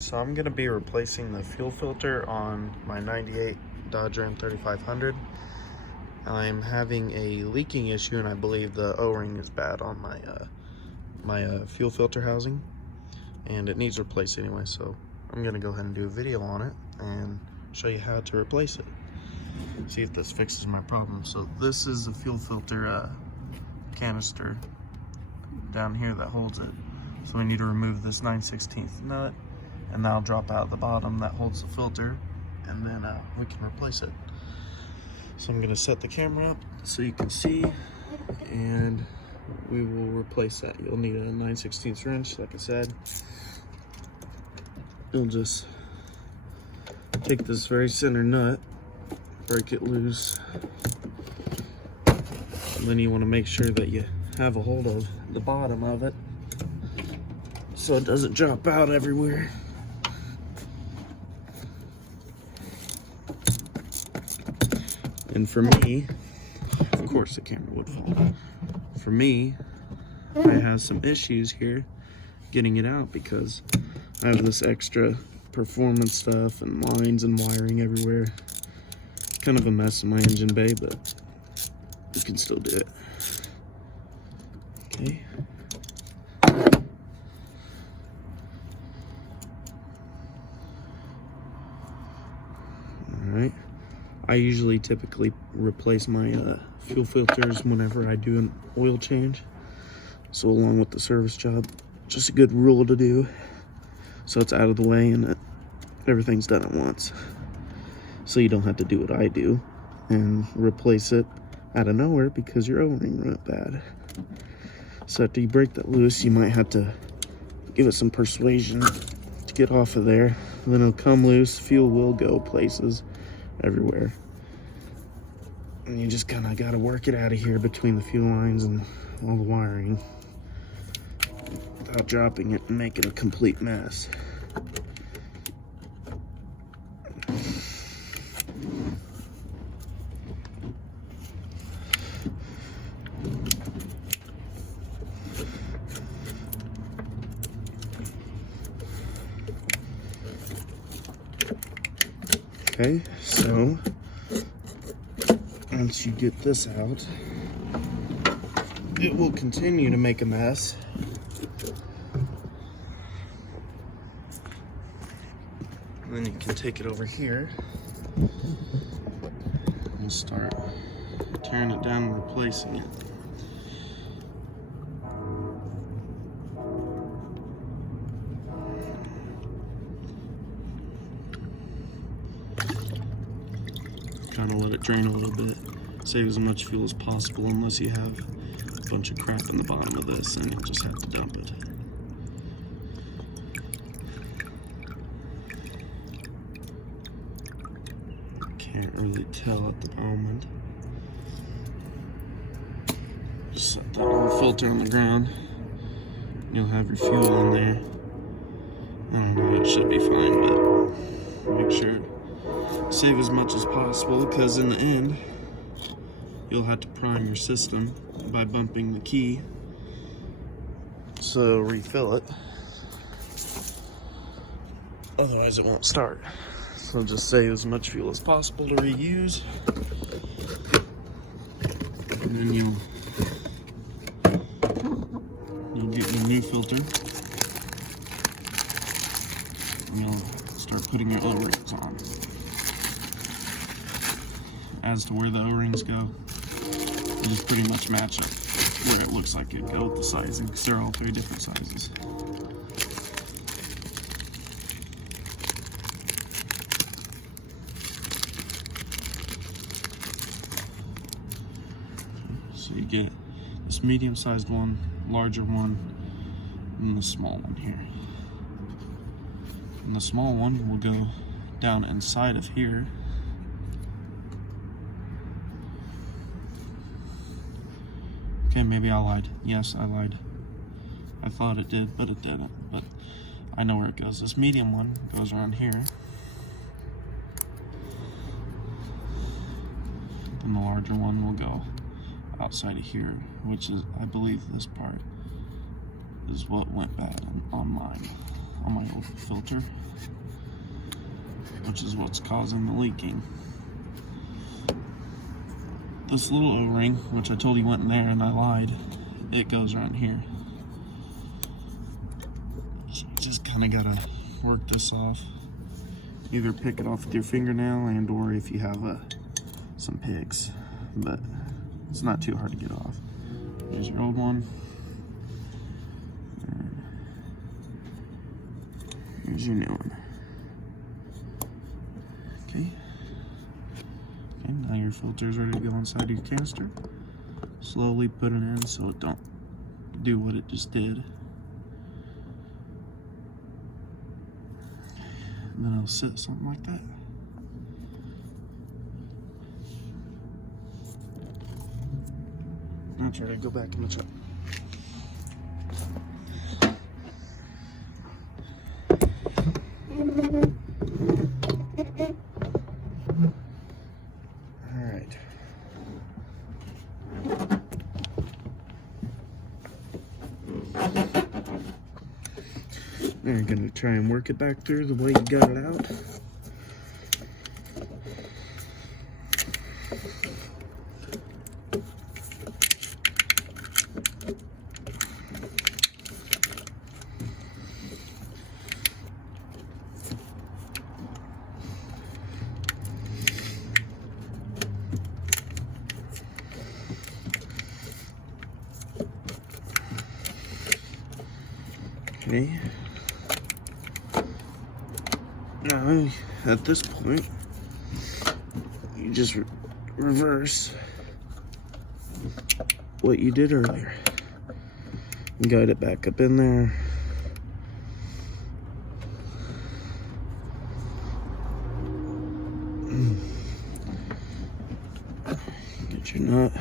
So I'm going to be replacing the fuel filter on my 98 Dodge Ram 3500. I'm having a leaking issue, and I believe the O-ring is bad on my fuel filter housing, and it needs replaced anyway. So I'm going to go ahead and do a video on it and show you how to replace it. See if this fixes my problem. So this is the fuel filter canister down here that holds it. So we need to remove this 9/16 nut, and that'll drop out the bottom that holds the filter, and then we can replace it. So I'm going to set the camera up so you can see, and we will replace that. You'll need a 9/16 wrench, like I said. You'll just take this very center nut, break it loose, and then you want to make sure that you have a hold of the bottom of it so it doesn't drop out everywhere. And for me, of course the camera would fall. For me, I have some issues here getting it out because I have this extra performance stuff and lines and wiring everywhere. It's kind of a mess in my engine bay, but we can still do it. Okay. Alright. I usually typically replace my fuel filters whenever I do an oil change. So along with the service job, just a good rule to do. So it's out of the way and everything's done at once. So you don't have to do what I do and replace it out of nowhere because your O-ring went bad. So after you break that loose, you might have to give it some persuasion to get off of there. And then it'll come loose, fuel will go places everywhere. And you just kind of got to work it out of here between the fuel lines and all the wiring without dropping it and making a complete mess. Okay, so once you get this out, it will continue to make a mess. And then you can take it over here and start tearing it down and replacing it. Kind of let it drain a little bit, save as much fuel as possible, unless you have a bunch of crap in the bottom of this and you'll just have to dump it. Can't really tell at the moment. Just set that little filter on the ground. You'll have your fuel in there. I don't know, it should be fine, but make sure save as much as possible, because in the end you'll have to prime your system by bumping the key, so refill it, otherwise it won't start. So just save as much fuel as possible to reuse, and then you get your new filter and you'll start putting your O-rings on. As to where the O-rings go, you just pretty much match up where it looks like it'd go with the sizing, because they're all 3 different sizes. So you get this medium-sized one, larger one, and the small one here. And the small one will go down inside of here. Okay, maybe I lied. Yes, I lied. I thought it did, but it didn't. But I know where it goes. This medium one goes around here. And the larger one will go outside of here, which is, I believe this part is what went bad on mine. on my oil filter, which is what's causing the leaking. This little O-ring, which I told you went in there and I lied, it goes right here. So you just kind of gotta work this off. Either pick it off with your fingernail and or if you have some picks, but it's not too hard to get off. Here's your old one. Here's your new one. Okay. Okay, now your filter is ready to go inside your canister. Slowly put it in so it don't do what it just did. And then it'll sit something like that. Now try to go back in the truck. Alright. Now you're going to try and work it back through the way you got it out. Okay. Now, at this point, you just reverse what you did earlier. And guide it back up in there. Get your nut.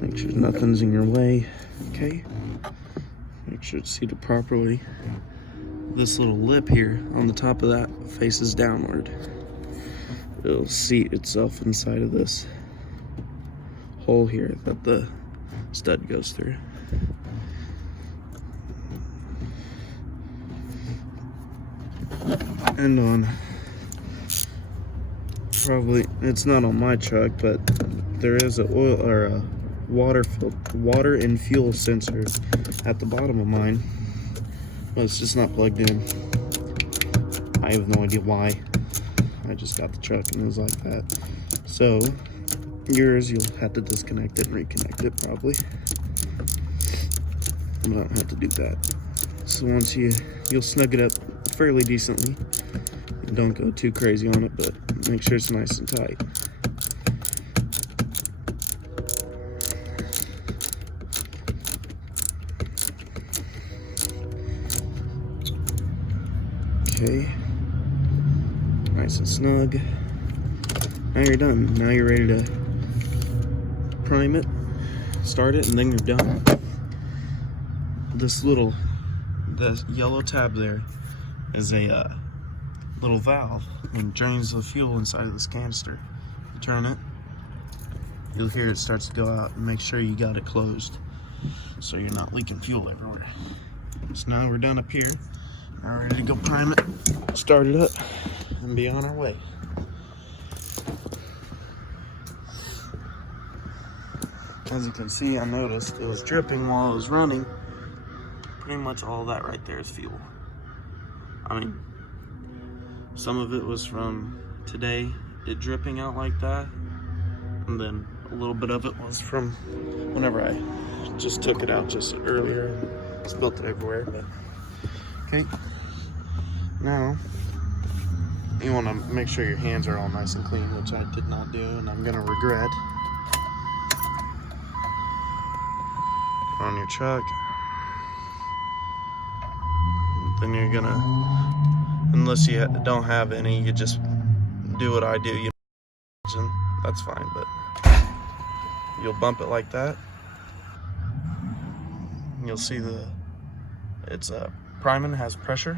Make sure nothing's in your way, okay? Make sure it's seated properly. This little lip here on the top of that faces downward. It'll seat itself inside of this hole here that the stud goes through. And on, probably, it's not on my truck, but there is a oil or a water and fuel sensor at the bottom of mine, but it's just not plugged in. I have no idea why. I just got the truck and it was like that. So yours, you'll have to disconnect it and reconnect it probably. I don't have to do that. So once you'll snug it up fairly decently. Don't go too crazy on it, but make sure it's nice and tight. Okay, nice and snug. Now you're done. Now you're ready to prime it, start it, and then you're done. The yellow tab there is a little valve and drains the fuel inside of this canister. You turn it, you'll hear it starts to go out, and make sure you got it closed so you're not leaking fuel everywhere. So now we're done up here. Now we're ready to go prime it, start it up, and be on our way. As you can see, I noticed it was dripping while it was running. Pretty much all that right there is fuel. I mean, some of it was from today, it dripping out like that, and then a little bit of it was from whenever I just took it out just earlier and spilled it everywhere. But okay, now you want to make sure your hands are all nice and clean, which I did not do, and I'm gonna regret. On your truck, then you're gonna, unless you don't have any, you just do what I do, you know, that's fine, but you'll bump it like that. You'll see it's priming, has pressure,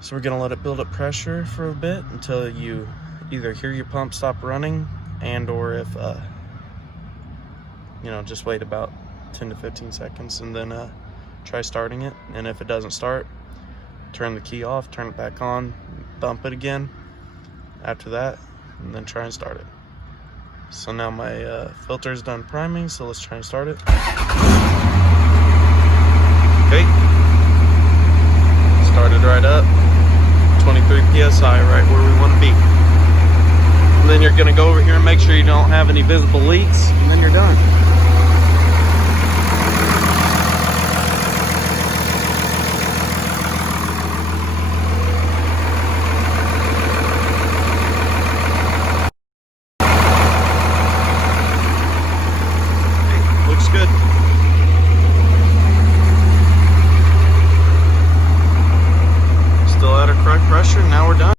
so we're gonna let it build up pressure for a bit until you either hear your pump stop running and or if you know, just wait about 10 to 15 seconds and then try starting it. And if it doesn't start, turn the key off, turn it back on, bump it again after that, and then try and start it. So now my filter is done priming, so let's try and start it. Okay, started right up, 23 psi, right where we want to be. And then you're gonna go over here and make sure you don't have any visible leaks, and then you're done.